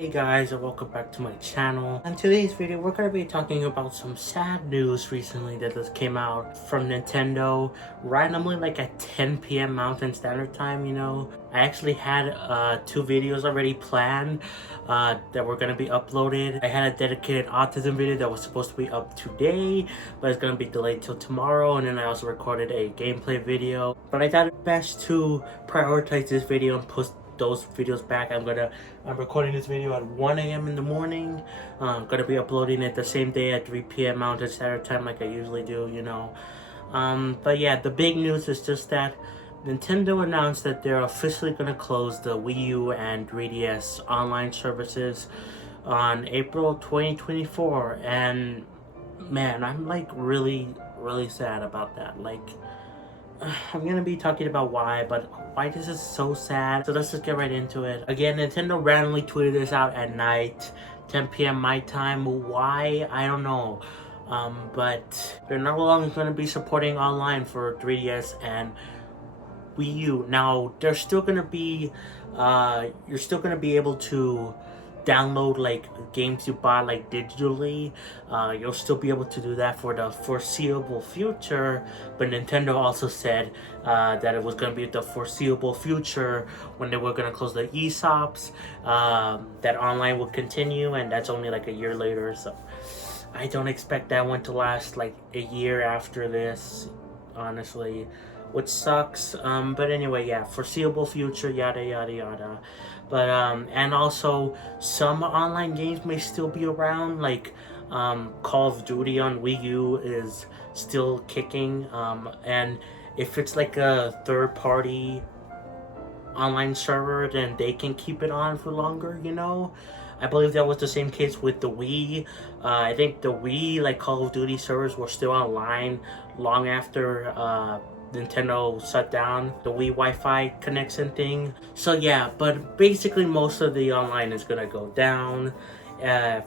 Hey guys, and welcome back to my channel. In today's video, we're going to be talking about some sad news recently that just came out from Nintendo randomly like at 10 p.m. Mountain Standard Time, I actually had two videos already planned that were going to be uploaded. I had a dedicated autism video that was supposed to be up today, but it's going to be delayed till tomorrow, and then I also recorded a gameplay video. But I thought it best to prioritize this video and post those videos back. I'm recording this video at 1 a.m. in the morning. I'm gonna be uploading it the same day at 3 p.m. Mountain Standard Time like I usually do, But yeah, the big news is just that Nintendo announced that they're officially gonna close the Wii U and 3DS online services on April 2024, and man, I'm like really sad about that. I'm gonna be talking about why, but why this is so sad. So let's just get right into it. Again, Nintendo randomly tweeted this out at night, 10 p.m. my time. Why? I don't know. But they're no longer gonna be supporting online for 3DS and Wii U. Now, there's still gonna be, you're still gonna be able to download like games you bought like digitally. You'll still be able to do that for the foreseeable future, but Nintendo also said that it was going to be the foreseeable future when they were going to close the eShops, that online will continue, and that's only like a year later. So I don't expect that one to last like a year after this, honestly, which sucks. But anyway, yeah, foreseeable future, yada yada yada. But and also some online games may still be around, like Call of Duty on Wii U is still kicking, and if it's like a third-party online server, then they can keep it on for longer, I believe that was the same case with the Wii. I think the Wii, like Call of Duty servers, were still online long after Nintendo shut down the Wii Wi-Fi connection thing. So yeah, but basically most of the online is gonna go down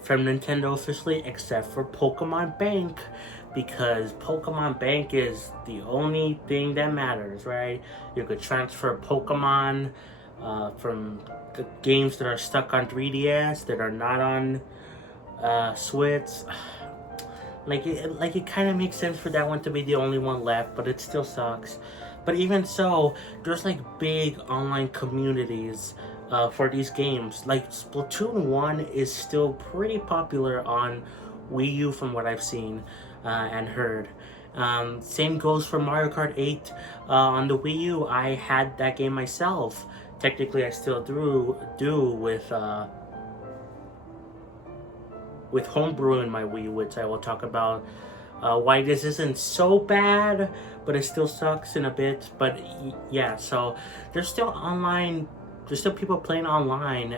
from Nintendo officially, except for Pokemon Bank, because Pokemon Bank is the only thing that matters, right? You could transfer Pokemon from the games that are stuck on 3DS that are not on Switch. It kind of makes sense for that one to be the only one left, but it still sucks. But even so, there's like big online communities for these games. Like Splatoon 1 is still pretty popular on Wii U from what I've seen and heard. Same goes for Mario Kart 8 on the Wii U. I had that game myself. Technically, I still do with homebrew in my Wii, which I will talk about why this isn't so bad, but it still sucks in a bit. But yeah, so there's still people playing online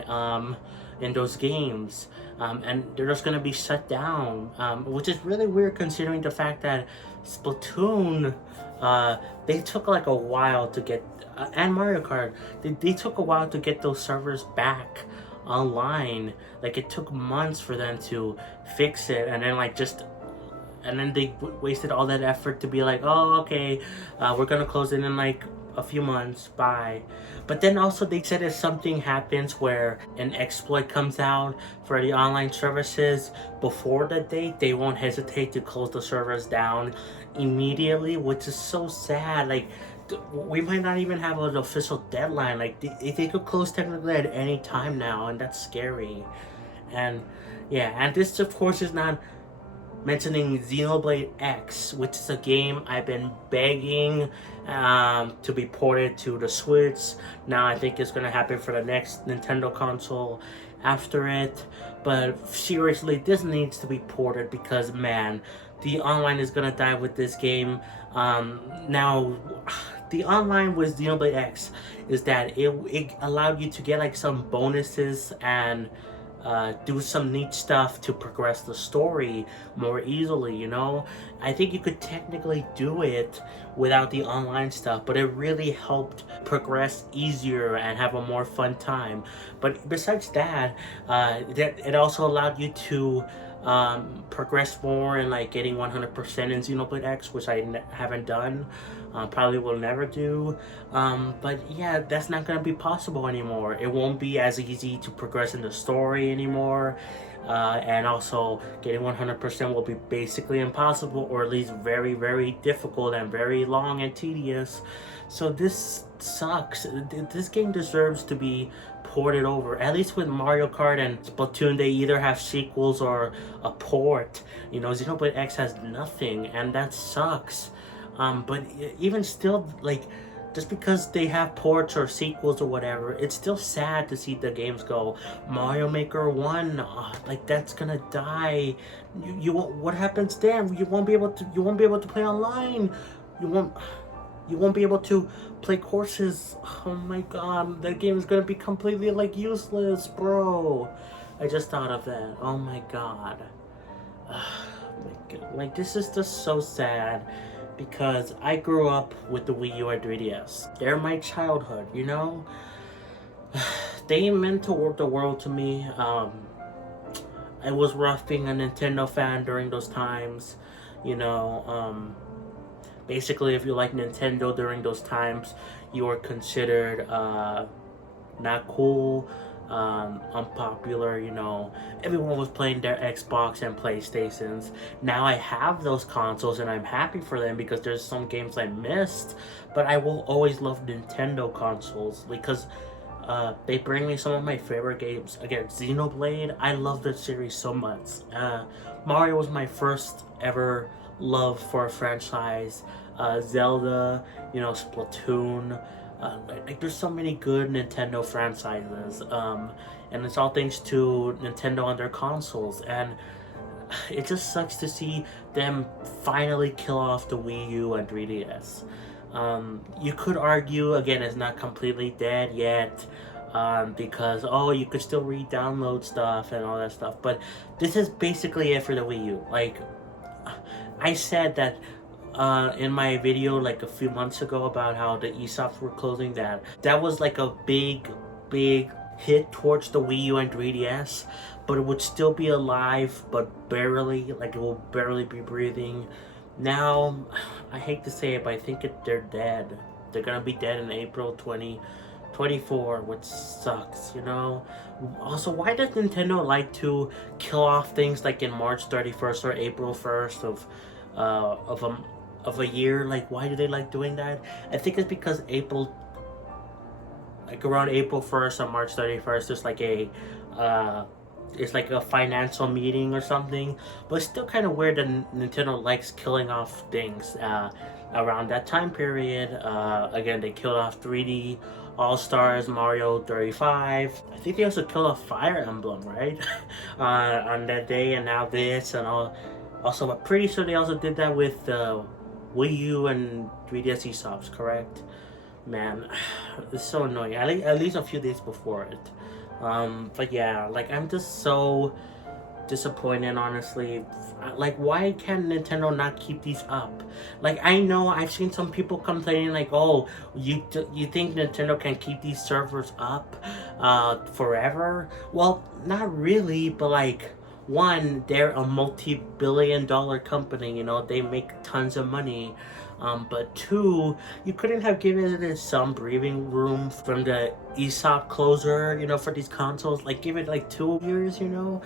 in those games, and they're just gonna be shut down, which is really weird considering the fact that Splatoon, they took like a while to get, and Mario Kart, they took a while to get those servers back online. Like it took months for them to fix it, and then they wasted all that effort to be like, oh okay, we're gonna close it in like a few months, bye. But then also they said if something happens where an exploit comes out for the online services before the date, they won't hesitate to close the servers down immediately, which is so sad. Like we might not even have an official deadline. Like they could close technically at any time now, and that's scary. And yeah, and this of course is not mentioning Xenoblade X, which is a game I've been begging to be ported to the Switch. Now I think it's gonna happen for the next Nintendo console after it. But seriously, this needs to be ported because man, the online is gonna die with this game. Now, the online with Xenoblade X is that it allowed you to get like some bonuses and do some neat stuff to progress the story more easily, I think you could technically do it without the online stuff, but it really helped progress easier and have a more fun time. But besides that, it also allowed you to progress more in like getting 100% in Xenoblade X, which I haven't done. Probably will never do. But yeah, that's not gonna be possible anymore. It won't be as easy to progress in the story anymore. And also getting 100% will be basically impossible, or at least very, very difficult and very long and tedious. So this sucks. This game deserves to be ported over. At least with Mario Kart and Splatoon, they either have sequels or a port. You know, Xenoblade X has nothing, and that sucks. But even still, like, just because they have ports or sequels or whatever, it's still sad to see the games go. Mario Maker 1, like, that's gonna die. You won't. What happens then? You won't be able to. You won't be able to play online. You won't be able to play courses. Oh my god, that game is gonna be completely like useless, bro. I just thought of that. Oh my god. Like, this is just so sad. Because I grew up with the Wii U and 3DS. They're my childhood, you know? They meant the world to me. I was rough being a Nintendo fan during those times. You know, basically if you like Nintendo during those times, you were considered not cool, unpopular, you know. Everyone was playing their Xbox and PlayStations. Now I have those consoles and I'm happy for them because there's some games I missed, but I will always love Nintendo consoles because they bring me some of my favorite games. Again, Xenoblade, I love the series so much. Mario was my first ever love for a franchise. Zelda, you know, Splatoon. Like, there's so many good Nintendo franchises, and it's all thanks to Nintendo and their consoles, and it just sucks to see them finally kill off the Wii U and 3DS. You could argue, again, it's not completely dead yet, because, oh, you could still re-download stuff and all that stuff, but this is basically it for the Wii U. Like, I said that in my video like a few months ago about how the eShops were closing, that was like a big hit towards the Wii U and 3DS, but it would still be alive, but barely. Like, it will barely be breathing. Now, I hate to say it, but I think they're dead. They're gonna be dead in April 2024, which sucks, you know. Also, why does Nintendo like to kill off things like in March 31st or April 1st of a year? Like, why do they like doing that? I think it's because like around April 1st or March 31st, there's like it's like a financial meeting or something. But it's still kind of weird that Nintendo likes killing off things around that time period. Again, they killed off 3D All-Stars, Mario 35. I think they also killed off Fire Emblem, right? On that day, and now this and all. Also, I'm pretty sure they also did that with Wii U and 3DS eShops, correct? Man, it's so annoying. At least a few days before it. But yeah, like, I'm just so disappointed, honestly. Like, why can Nintendo not keep these up? Like, I know I've seen some people complaining like, oh, you think Nintendo can keep these servers up forever? Well, not really, but like, one, they're a multi-billion-dollar company, you know, they make tons of money. But two, you couldn't have given it some breathing room from the eShop closure, you know, for these consoles. Like, give it like 2 years, you know.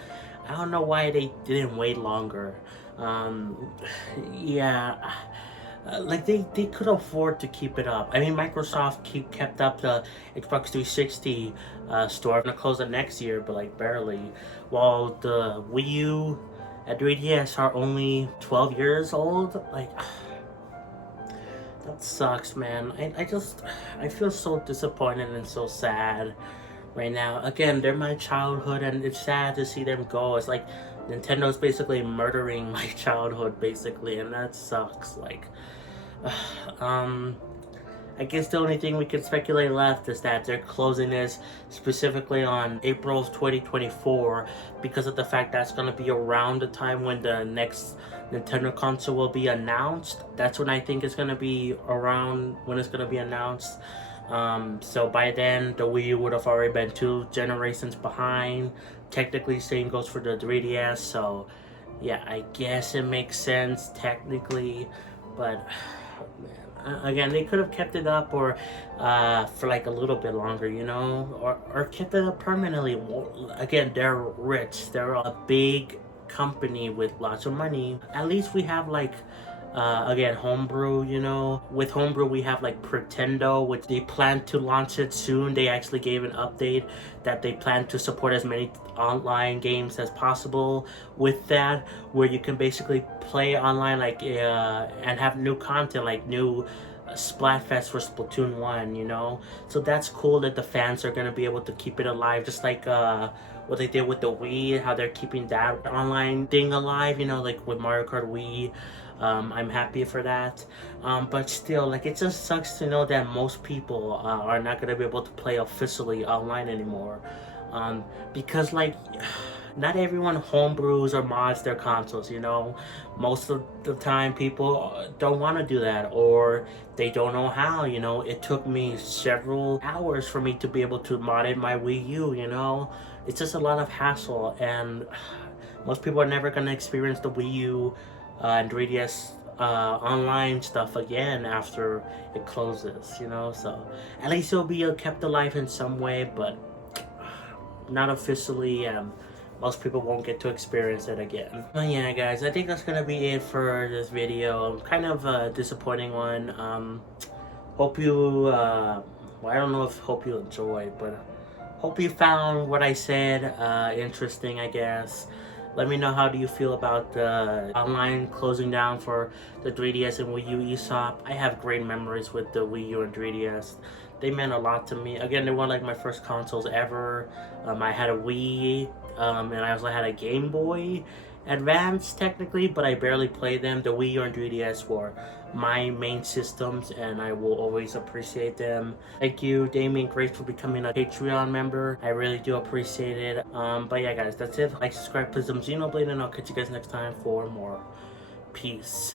I don't know why they didn't wait longer. Yeah, like, they could afford to keep it up. I mean, Microsoft kept up the Xbox 360 store. Gonna close it next year, but like barely. While the Wii U and 3DS are only 12 years old. Like, that sucks, man. I feel so disappointed and so sad right now. Again, they're my childhood, and it's sad to see them go. It's like Nintendo's basically murdering my childhood, basically, and that sucks. Like, I guess the only thing we can speculate left is that they're closing this specifically on April of 2024 because of the fact that's going to be around the time when the next Nintendo console will be announced. That's when I think it's going to be around when it's going to be announced. So by then, the Wii U would have already been 2 generations behind. Technically, same goes for the 3DS. So yeah, I guess it makes sense technically, but man, again, they could have kept it up or for like a little bit longer, you know, or kept it up permanently. Again, they're rich. They're a big company with lots of money. At least we have like again, homebrew, you know. With homebrew, we have like Pretendo, which they plan to launch it soon. They actually gave an update that they plan to support as many online games as possible with that, where you can basically play online like and have new content, like new Splatfest for Splatoon 1, you know. So that's cool that the fans are gonna be able to keep it alive, just like what they did with the Wii, how they're keeping that online thing alive, you know, like with Mario Kart Wii. I'm happy for that, but still, like, it just sucks to know that most people are not gonna be able to play officially online anymore, because like not everyone homebrews or mods their consoles, you know. Most of the time people don't want to do that, or they don't know how, you know. It took me several hours for me to be able to mod in my Wii U, you know. It's just a lot of hassle, and most people are never going to experience the Wii U and 3DS online stuff again after it closes, you know. So at least it'll be kept alive in some way, but not officially, and most people won't get to experience it again. But yeah, guys, I think that's gonna be it for this video. Kind of a disappointing one. Hope you well, I don't know if hope you enjoyed, but hope you found what I said interesting, I guess. Let me know, how do you feel about the online closing down for the 3DS and Wii U eShop. I have great memories with the Wii U and 3DS. They meant a lot to me. Again, they were like my first consoles ever. I had a Wii, and I also had a Game Boy Advance technically, but I barely played them. The Wii U and 3DS were my main systems, and I will always appreciate them. Thank you, Damien Grace, for becoming a Patreon member. I really do appreciate it. But yeah, guys, that's it. Like, subscribe, please, Xenoblade, and I'll catch you guys next time for more. Peace.